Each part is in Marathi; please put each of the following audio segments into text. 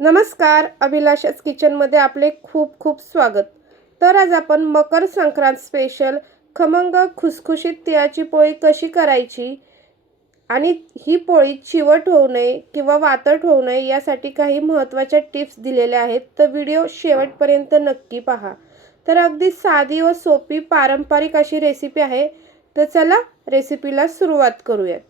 नमस्कार, अभिलाषाच किचनमध्ये आपले खूप खूप स्वागत। तर आज आपण मकर संक्रांत स्पेशल खमंग खुसखुशीत तिळाची पोळी कशी करायची आणि ही पोळी चिवट होऊ नये किंवा वातट होऊ नये यासाठी काही महत्त्वाच्या टिप्स दिलेल्या आहेत। तर व्हिडिओ शेवटपर्यंत नक्की पहा। तर अगदी साधी व सोपी पारंपरिक अशी रेसिपी आहे। तर चला रेसिपीला सुरुवात करूयात।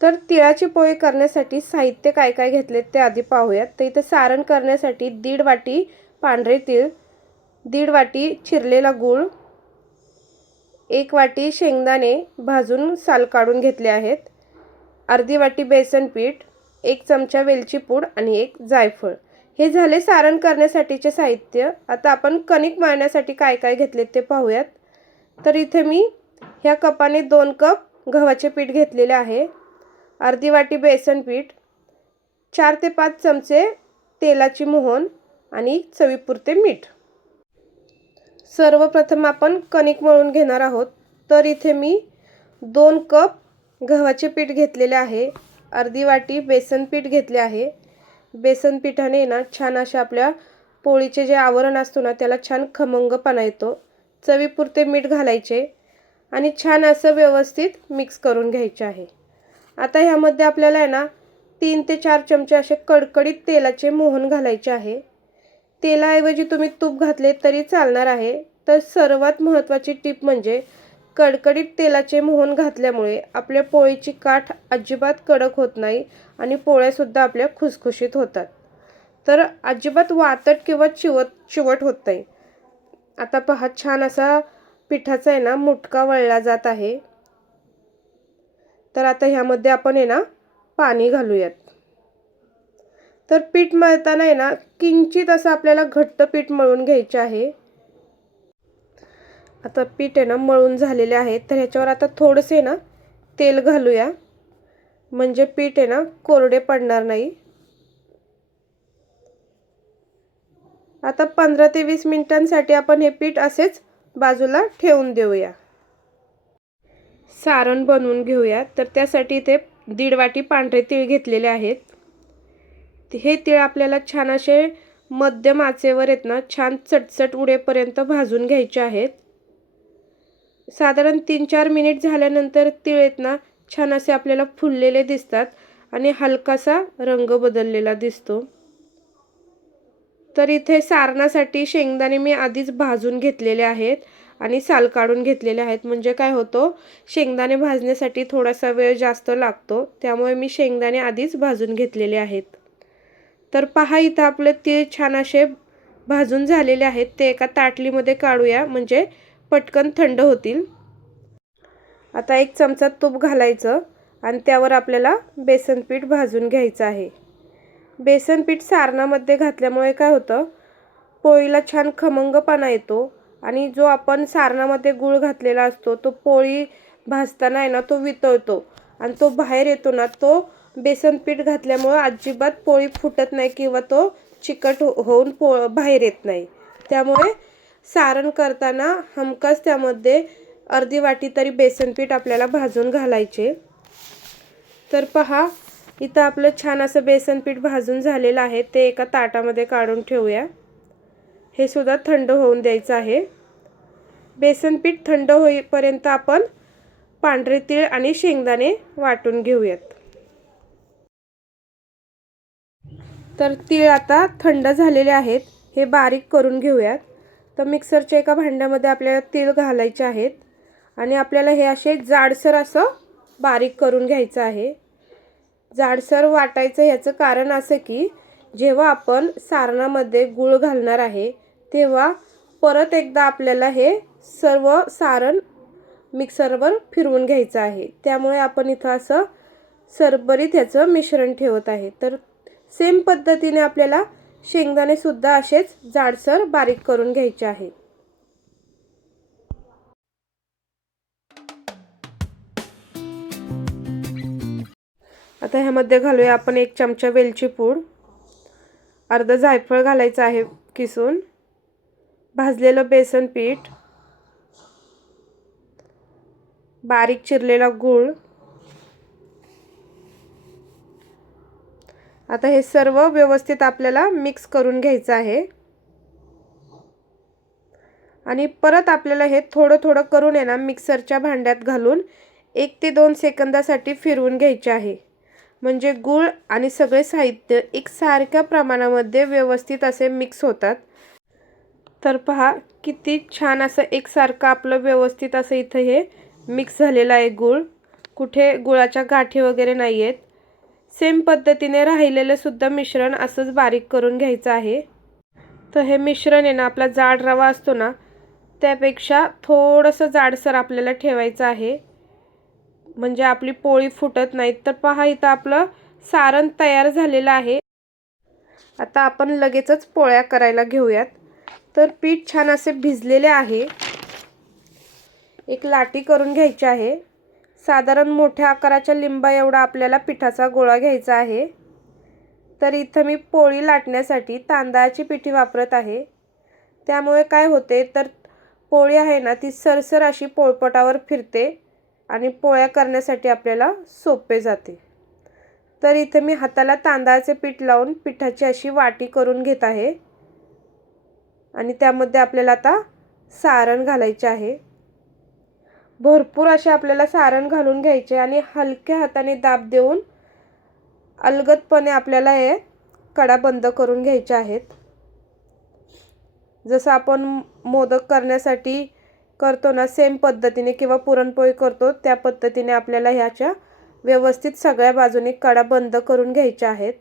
तर तिळाची पोळी करण्यासाठी साहित्य काय काय घेतले ते आधी पाहूयात। तर इथे सारण करण्यासाठी 1.5 वाटी पांढरे तीळ, 1.5 वाटी चिरलेला गूळ, 1 वाटी शेंगदाणे भाजून साल काढून घेतले आहेत, अर्धी वाटी बेसन पीठ, 1 चमचा वेलची पूड आणि 1 जायफळ। हे झाले सारण करण्यासाठीचे साहित्य। आता आपण कणिक मळण्यासाठी काय काय घेतले ते पाहूयात। तर इथे मी ह्या कपाने 2 कप गव्हाचे पीठ घेतलेले आहे, अर्धी वाटी बेसन पीठ, 4 ते 5 चमचे तेलाची मोहन आणि चवीपुरते मीठ। सर्वप्रथम आपण कणिक मळून घेणार आहोत। तर इथे मी 2 कप गव्हाचे पीठ घेतलेले आहे, अर्धी वाटी बेसन पीठ घेतले आहे। बेसन पिठाने ना छान अशा आपल्या पोळीचे जे आवरण असतो ना त्याला छान खमंगपणा येतो। चवीपुरते मीठ घालायचे आणि छान असं व्यवस्थित मिक्स करून घ्यायचे आहे। आता ह्यामध्ये आपल्याला आहे ना 3 ते 4 चमचे असे कडकडीत तेलाचे मोहन घालायचे आहे। तेलाऐवजी तुम्ही तूप घातले तरी चालणार आहे। तर सर्वात महत्त्वाची टिप म्हणजे कडकडीत तेलाचे मोहन घातल्यामुळे आपल्या पोळीची काठ अजिबात कडक होत नाही आणि पोळ्यासुद्धा आपल्या खुसखुशीत होतात। तर अजिबात वातट किंवा चिवट होत नाही। आता पहा छान असा पिठाचा आहे ना मुटका वळला जात आहे। तर आता ह्यामध्ये आपण आहे ना पाणी घालूयात। तर पीठ मळताना आहे ना किंचित असं आपल्याला घट्ट पीठ मळून घ्यायचे आहे। आता पीठ आहे ना मळून झालेले आहे। तर ह्याच्यावर आता थोडेसे ना तेल घालूया, म्हणजे पीठ आहे ना कोरडे पडणार नाही। आता 15 ते 20 मिनिटांसाठी आपण हे पीठ असेच बाजूला ठेवून देऊया। सारण बनवून घेऊया। तर त्यासाठी इथे 1.5 वाटी पांढरे तीळ घेतलेले आहेत। हे तीळ आपल्याला छान असे मध्यम आचेवर आहेत ना छान चटचट उडेपर्यंत भाजून घ्यायचे आहेत। साधारण 3-4 मिनिट झाल्यानंतर तीळ आहेत ना छान असे आपल्याला फुललेले दिसतात आणि हलकासा रंग बदललेला दिसतो। तर इथे सारणासाठी शेंगदाणे मी आधीच भाजून घेतलेले आहेत आणि साल काढून घेतलेले आहेत। म्हणजे काय होतं, शेंगदाणे भाजण्यासाठी थोडासा वेळ जास्त लागतो, त्यामुळे मी शेंगदाणे आधीच भाजून घेतलेले आहेत। तर पहा इथं आपले तीळ छान असे भाजून झालेले आहेत। ते एका ताटलीमध्ये काढूया, म्हणजे पटकन थंड होतील। आता 1 चमचा तूप घालायचं आणि त्यावर आपल्याला बेसन पीठ भाजून घ्यायचं आहे। बेसन पीठ सारणामध्ये घातल्यामुळे काय होतं, पोळीला छान खमंगपणा येतो आणि जो आपण सारणामध्ये गूळ घातलेला असतो तो पोळी भाजताना आहे ना तो वितळतो आणि तो बाहेर येतो ना, तो बेसन पीठ घातल्यामुळे अजिबात पोळी फुटत नाही किंवा तो चिकट होऊन बाहेर येत नाही। त्यामुळे सारण करताना हमखास त्यामध्ये अर्धी वाटी तरी बेसन पीठ आपल्याला भाजून घालायचे। तर पहा इथं आपलं छान असं बेसन पीठ भाजून झालेलं आहे। ते एका ताटामध्ये काढून ठेवूया। हे सुद्धा थंड होऊन द्यायचं आहे। बेसन पीठ थंड होईपर्यंत आपण पांढरे तीळ आणि शेंगदाणे वाटून घेऊयात। तर तीळ आता थंड झालेले आहेत, हे बारीक करून घेऊयात। तर मिक्सरच्या एका भांड्यामध्ये आपल्याला तीळ घालायचे आहेत आणि आपल्याला हे असे जाडसर असं बारीक करून घ्यायचं आहे। जाडसर वाटायचं याचं कारण असं की जेव्हा आपण सारणामध्ये गूळ घालणार आहे तेव्हा परत एकदा आपल्याला हे सर्व सारण मिक्सरवर फिरवून घ्यायचं आहे। त्यामुळे आपण इथं असं सरबरीत ह्याचं मिश्रण ठेवत आहे। तर सेम पद्धतीने आपल्याला शेंगदाणे सुद्धा असेच जाडसर बारीक करून घ्यायचे आहे। आता ह्यामध्ये घालूया आपण 1 चमचा वेलची पूड, अर्ध जायफळ घालायचं आहे किसून, भाजलेलं बेसन पीठ, बारीक चिरलेला गूळ. आता हे सर्व व्यवस्थित आपल्याला मिक्स करून घ्यायचं आहे आणि परत आपल्याला हे थोडं थोडं करून आहे ना मिक्सरच्या भांड्यात घालून 1 ते 2 सेकंदासाठी फिरवून घ्यायचे आहे. म्हणजे गूळ आणि सगळे साहित्य एकसारख्या प्रमाणामध्ये व्यवस्थित असे मिक्स होतात. तर पहा किती छान असं एकसारखं आपलं व्यवस्थित असं इथं हे मिक्स झालेलं आहे गूळ. कुठे गुळाच्या गाठी वगैरे नाही आहेत. सेम पद्धतीने राहिलेलं सुद्धा मिश्रण असंच बारीक करून घ्यायचं आहे. तर हे मिश्रण आहे ना आपला जाड रवा असतो ना त्यापेक्षा थोडंसं जाडसर आपल्याला ठेवायचं आहे, म्हणजे आपली पोळी फुटत नाही. तर पहा इथं आपलं सारण तयार झालेलं आहे. आता आपण लगेचच पोळ्या करायला घेऊयात. तर पीठ छान असे भिजलेले आहे. एक लाटी करून घ्यायची आहे. साधारण मोठ्या आकाराच्या लिंबा एवढा आपल्याला पिठाचा गोळा घ्यायचा आहे. तर इथं मी पोळी लाटण्यासाठी तांदळाची पिठी वापरत आहे. त्यामुळे काय होते तर पोळी आहे ना ती सरसर अशी पोळपाटावर फिरते आणि पोळ्या करण्यासाठी आपल्याला सोपे जाते. तर इथे मी हाताला तांदळाचे पीठ लावून पिठाची अशी वाटी करून घेत आहे आणि त्यामध्ये आपल्याला आता सारण घालायचे आहे. भरपूर असे आपल्याला सारण घालून घ्यायचे आणि हलक्या हाताने दाब देऊन अलगदपणे आपल्याला हे कडा बंद करून घ्यायचे आहेत. जसं आपण मोदक करण्यासाठी करतो ना सेम पद्धतीने किंवा पुरणपोळी करतो त्या पद्धतीने आपल्याला ह्याच्या व्यवस्थित सगळ्या बाजूने कडा बंद करून घ्यायचे आहेत.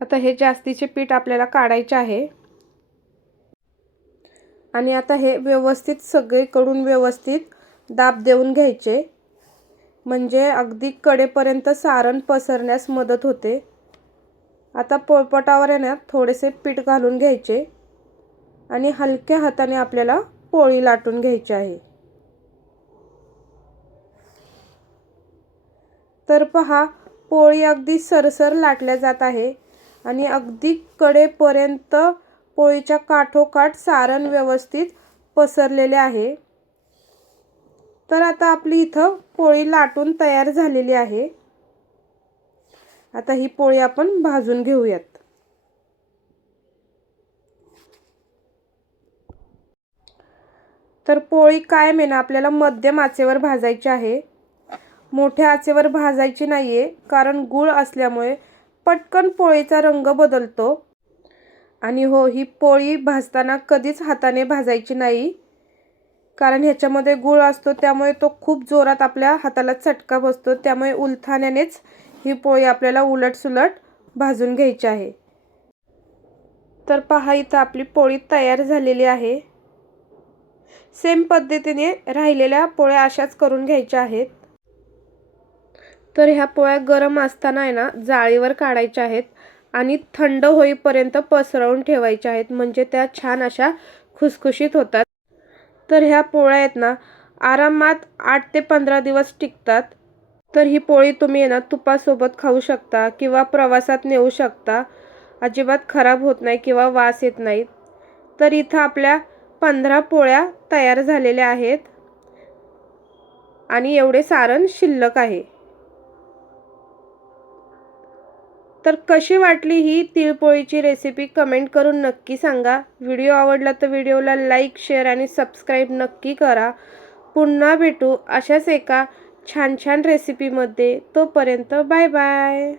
आता हे जास्तीचे पीठ आपल्याला काढायचे आहे आणि आता हे व्यवस्थित सगळीकडून व्यवस्थित दाब देऊन घ्यायचे, म्हणजे अगदी कडेपर्यंत सारण पसरण्यास मदत होते. आता पोळपाटावर आहे ना थोडेसे पीठ घालून घ्यायचे आणि हलक्या हाताने आपल्याला पोळी लाटून घ्यायची आहे. तर पहा पोळी अगदी सरसर लाटल्या जात आहे आणि अगदी कडेपर्यंत पोळीच्या काठोकाठ सारण व्यवस्थित पसरलेले आहे. तर आता आपली इथं पोळी लाटून तयार झालेली आहे. आता ही पोळी आपण भाजून घेऊयात. तर पोळी कायम आहे ना आपल्याला मध्यम आचेवर भाजायची आहे. मोठ्या आचेवर भाजायची नाहीये, कारण गूळ असल्यामुळे पटकन पोळीचा रंग बदलतो. आणि हो, ही पोळी भाजताना कधीच हाताने भाजायची नाही, कारण ह्याच्यामध्ये गूळ असतो त्यामुळे तो खूप जोरात आपल्या हाताला चटका बसतो. त्यामुळे उलथाण्यानेच ही पोळी आपल्याला उलटसुलट भाजून घ्यायची आहे. तर पहा इथं आपली पोळी तयार झालेली आहे. सेम पद्धतीने राहिलेल्या पोळ्या अशाच करून घ्यायच्या आहेत. तर ह्या पोळ्या गरम असताना आहे ना जाळीवर काढायच्या आहेत आणि थंड होईपर्यंत पसरवून ठेवायच्या आहेत, म्हणजे त्या छान अशा खुसखुशीत होतात. तर ह्या पोळ्या आहेत ना आरामात 8 ते 15 दिवस टिकतात. तर ही पोळी तुम्ही आहे ना तुपासोबत खाऊ शकता किंवा प्रवासात नेऊ शकता. अजिबात खराब होत नाही किंवा वास येत नाही. तर इथं आपल्या 15 पोळ्या तयार झालेल्या आहेत आणि एवढे सारण शिल्लक आहे. तर कशी वाटली ही तिळपोळीची रेसिपी कमेंट करून नक्की सांगा. व्हिडिओ आवडला तर व्हिडिओला लाईक, शेअर आणि सबस्क्राईब नक्की करा. पुन्हा भेटू अशाच एका छान छान रेसिपीमध्ये. तोपर्यंत बाय बाय.